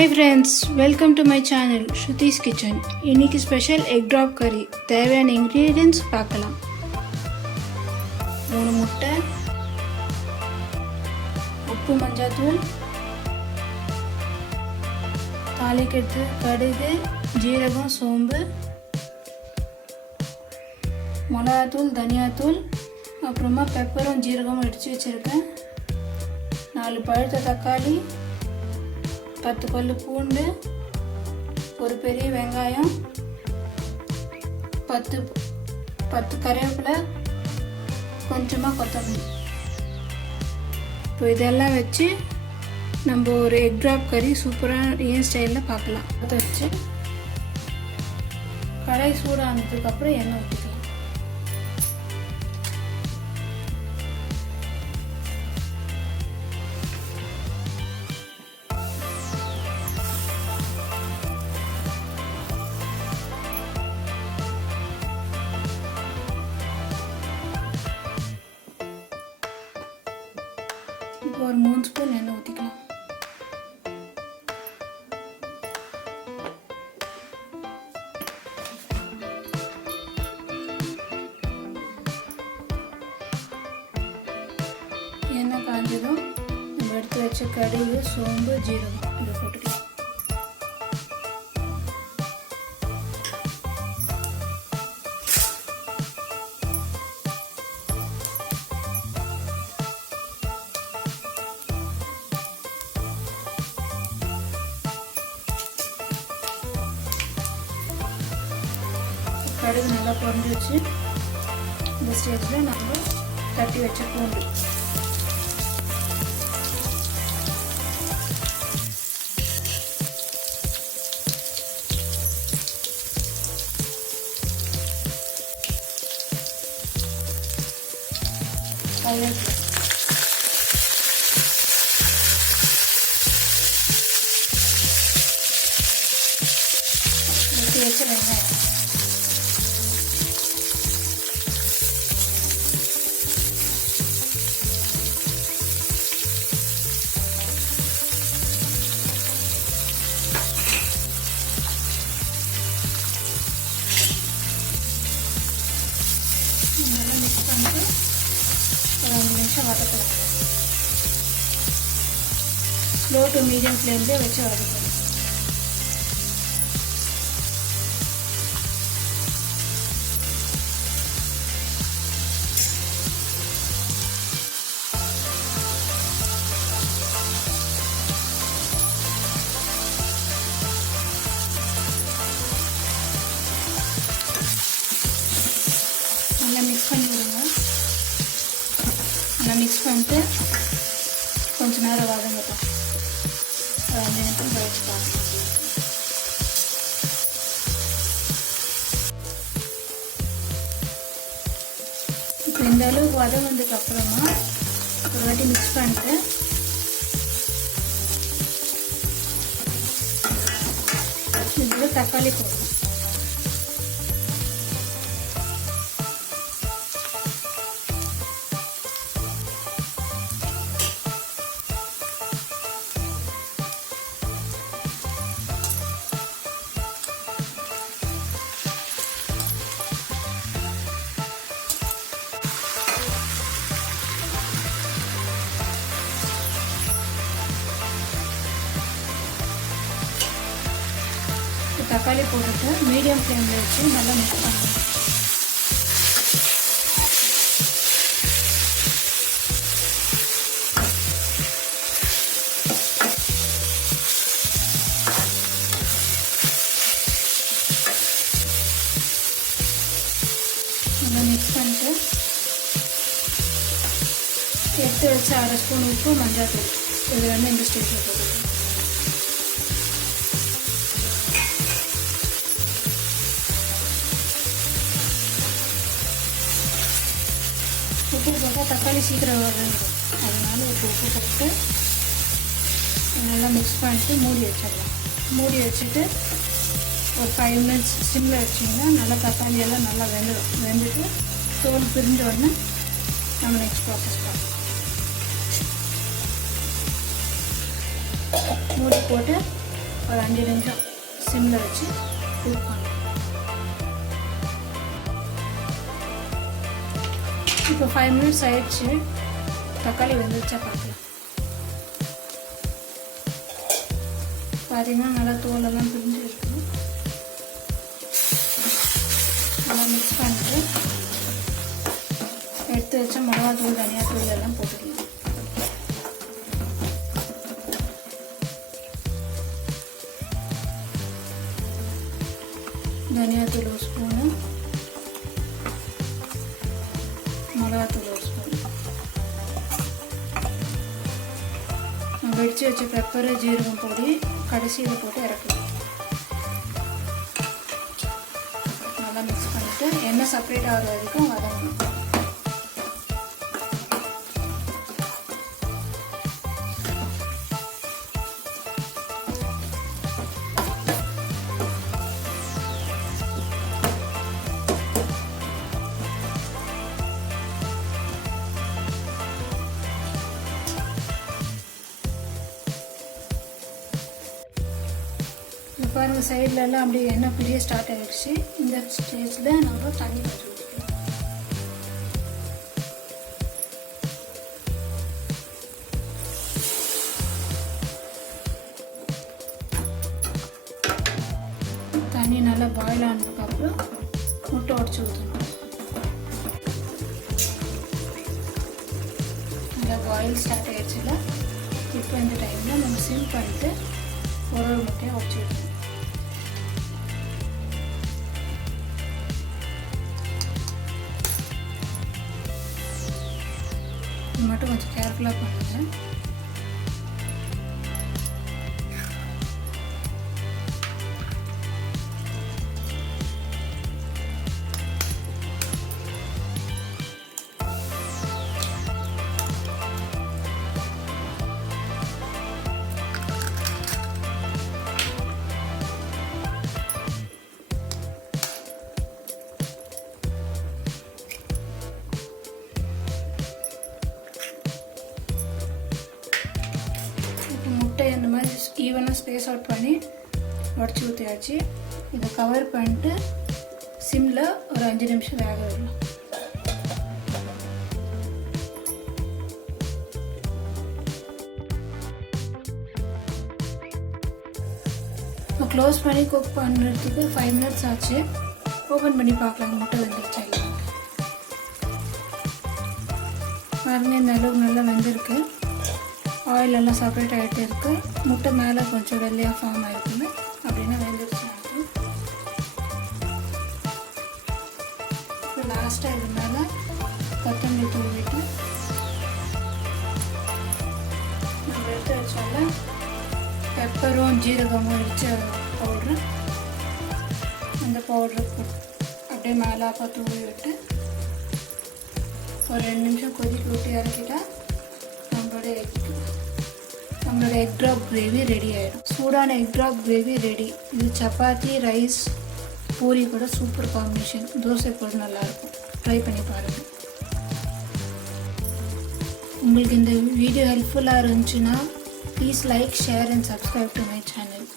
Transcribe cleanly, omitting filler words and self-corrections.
Hi friends, welcome to my channel Shruthis Kitchen. இன்னைக்கு special egg drop கறி. தேவையான ingredients பார்க்கலாம். 3 முட்டை, உப்பு, மஞ்சள், தாளிக்கிறது கடுகு, ஜீரகம், சோம்பு, மிளகாத்தூள், தனியாத்தூள், அப்புறமா பெப்பரும் ஜீரகமும் அடித்து வச்சுருக்கேன். 4 பழுத்த தக்காளி, 10 பல்லு பூண்டு, ஒரு பெரிய வெங்காயம், 10 கறிவேப்பிலை, கொஞ்சமாக கொத்தமல்லி. இப்போ இதெல்லாம் வச்சு நம்ம ஒரு எக் ட்ராப் கறி சூப்பராக ஏன் ஸ்டைலில் பார்க்கலாம். அதை வச்சு கடாய் சூடானதுக்கப்புறம் எண்ணெய் ஊற்றிக்கலாம். இப்போ ஒரு 3 ஸ்பூன் எண்ணெய் ஊற்றிக்கலாம். எண்ணெய் காஞ்சதும் நம்ம எடுத்து வச்ச கடுகு, சோம்பு, ஜீரகம் இதை போட்டுக்கலாம். கடுகு நல்லா பொரிஞ்சிச்சு. இந்த ஸ்டேஜில் நம்ம தட்டி வச்ச பூண்டு, கருவேப்பிலை, ஊற்றி வச்ச வெங்காயம், நல்லா மிக்ஸ் பண்ணிட்டு ஒரு 5 நிமிஷம் வதக்கலாம். ஸ்லோ டு மீடியம் ஃப்ளேம்லேயே வச்சு வதக்கலாம். நல்லா மிக்ஸ் பண்ணி விடுங்க. நல்லா மிக்ஸ் பண்ணிட்டு கொஞ்ச நேரம் வதங்கட்டும். 5 நிமிஷம் கழிச்சுக்கலாம். இப்போ இந்த அளவுக்கு வதங்கினதுக்கு அப்புறமா ஒரு வாட்டி மிக்ஸ் பண்ணிட்டு இதில் தக்காளி போடணும். தக்காளி போட்டுட்டு மீடியம் ஃப்ளேமில் வச்சு நல்லா மிக்ஸ் பண்ணணும். நல்லா மிக்ஸ் பண்ணிட்டு எடுத்து வச்சு 1/2 ஸ்பூன் உப்பு, மஞ்சள் தூள் இது வந்து இந்த ஸ்டேஜில் போட்டுக்கலாம். உப்பு போட்டால் தக்காளி சீக்கிரம் வரும், அதனால் உப்பு போட்டு நல்லா மிக்ஸ் பண்ணிட்டு மூடி வச்சிடலாம். மூடி வச்சுட்டு ஒரு 5 மினிட்ஸ் சிம்மில் வச்சிங்கன்னா நல்லா தக்காளி எல்லாம் நல்லா வெந்துட்டு தோல் பிரிஞ்ச உடனே நம்ம நெக்ஸ்ட் ப்ராசஸ் பார்க்கலாம். மூடி போட்டு ஒரு 5 நிமிஷம் சிம்மில் வச்சு குக் பண்ணலாம். இப்போ 5 மினிட்ஸ் ஆயிடுச்சு. தக்காளி வெந்துச்சா பார்க்கலாம். பார்த்தீங்கன்னா நல்லா தோலெல்லாம் பிரிஞ்சு இருக்கு. நல்லா மிக்ஸ் பண்ணிட்டு எடுத்து வச்ச மிளகாத்தூள் தனியாத்தூள் எல்லாம் போட்டுக்கலாம். தனியாத்தூள் ஒரு ஸ்பூனு, மிளகாத்தூள் ஒரு ஸ்பூன், வெடிச்சு வச்ச பெப்பரு ஜீரகம் பொடி கடைசியில் போட்டு இறக்கலாம். நல்லா மிக்ஸ் பண்ணிவிட்டு எண்ணெய் செப்பரேட் ஆகிற வரைக்கும் வதங்கணும். பாருங்கள் சைட்லலாம் அப்படியே எண்ணெய் பிரிய ஸ்டார்ட் ஆகிடுச்சு. இந்த ஸ்டேஜில் நம்ம தண்ணி கொஞ்சம் ஊற்றிக்கலாம். தண்ணி நல்லா பாயில் ஆனதுக்கப்புறம் முட்டை உடச்சி ஊற்றணும். நல்லா பாயில் ஸ்டார்ட் ஆகிடுச்சுல. இப்போ இந்த டைமில் நம்ம சிம் பண்ணிட்டு ஒரு முட்டையை உடச்சி ஊற்றணும். மட்டும் கொஞ்சம் கேர்ஃபுல்லாக பண்ணுங்க. இந்த மாதிரி ஈவனாக ஸ்பேஸ் அவுட் பண்ணி உடச்சி ஊற்றியாச்சு. இதை கவர் பண்ணிட்டு சிம்மில் ஒரு 5 நிமிஷம் வேக விடலாம். இப்போ க்ளோஸ் பண்ணி குக் பண்ணுறதுக்கு 5 மினிட்ஸ் ஆச்சு. ஓப்பன் பண்ணி பார்க்கலாம் முட்டை வெந்துருச்சா இல்லை. பாருங்க இந்த அளவுக்கு நல்லா வெந்திருக்கு. ஆயில் எல்லாம் செப்பரேட் ஆகிட்டு இருக்குது. முட்டை மேலே கொஞ்சம் வெள்ளையாக ஃபார்ம் ஆகிருக்குங்க. அப்படின்னா வெந்துருச்சு. இப்போ லாஸ்ட்டாக இது மேலே கொத்தமல்லி தூவிட்டு நம்ம எடுத்து வச்சால பெப்பரும் ஜீரகமும் இடிச்ச பவுட்ரு, அந்த பவுட்ரு அப்படியே மேலே அப்போ தூவி விட்டு ஒரு 2 நிமிஷம் கொதிக்க விட்டு இறக்கிட்டா நம்மளோட எக் ட்ராப் கிரேவி ரெடி ஆகிடும். சூடான எக் ட்ராப் கிரேவி ரெடி. இது சப்பாத்தி, ரைஸ், பூரி கூட சூப்பர் காம்பினேஷன். தோசை கூட நல்லாயிருக்கும். ட்ரை பண்ணி பாருங்கள். உங்களுக்கு இந்த வீடியோ ஹெல்ப்ஃபுல்லாக இருந்துச்சுன்னா please like, share and subscribe to my channel.